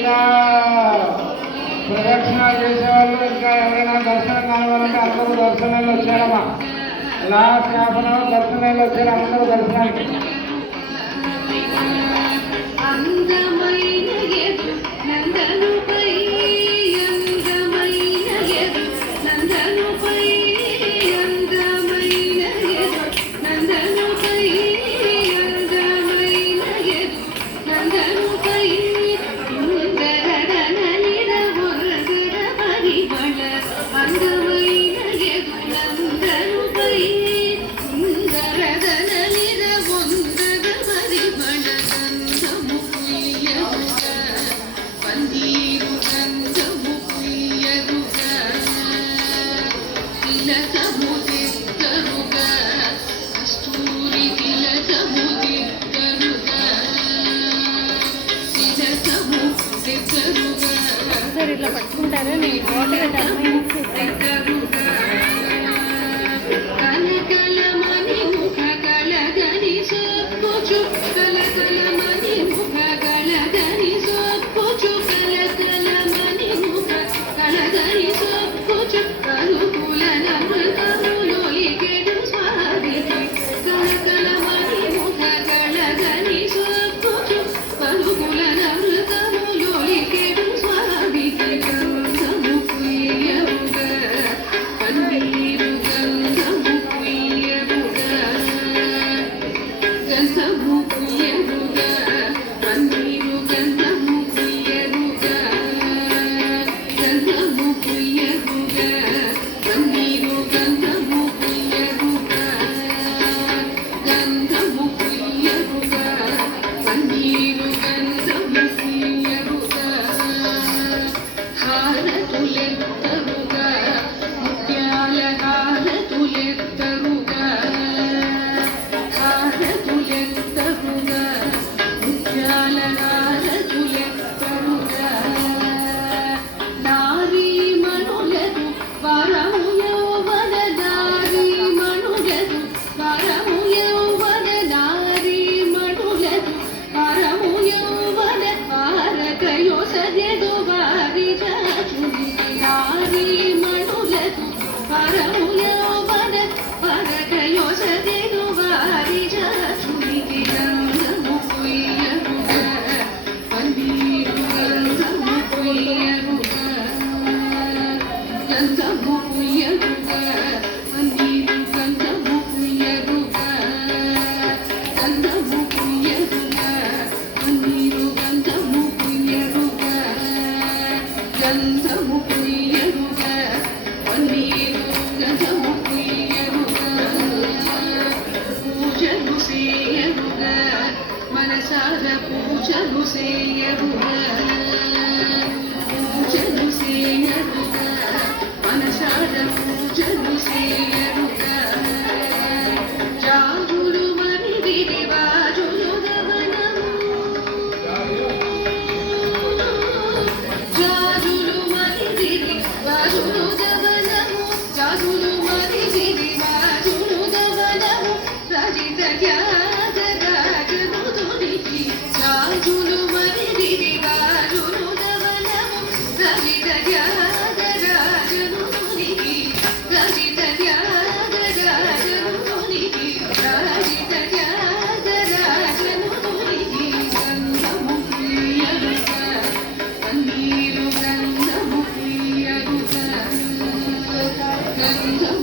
ఇంకా ప్రదక్షిణ చేసేవాళ్ళు ఇంకా ఎవరైనా దర్శనం కావాలంటే అందరూ దర్శనాలు వచ్చారమ్మా. లాస్ట్ హాఫ్ అన్ అవర్ దర్శనాలు వచ్చారు అందరూ దర్శనానికి. ఇట్లా పట్టుకుంటారా నేను పూజలు సేయరుగా మనసార పూజలు సేయరుగా రాజులు మరి గిరివాజులు గమనము రాజులు మరి గిరివాజులు గమనము రాజులు మరి గిరివాజులు గమనము రజిత రాజులు మరి గిరివాజులు గమనము రజిత త్యాగరాజను తునికి రజిత త్యాగరాజను తునికి రజిత త్యాగరాజను తునికి గంధము ప్రియరుగా పన్నీరు గంధము ప్రియరుగా గంధము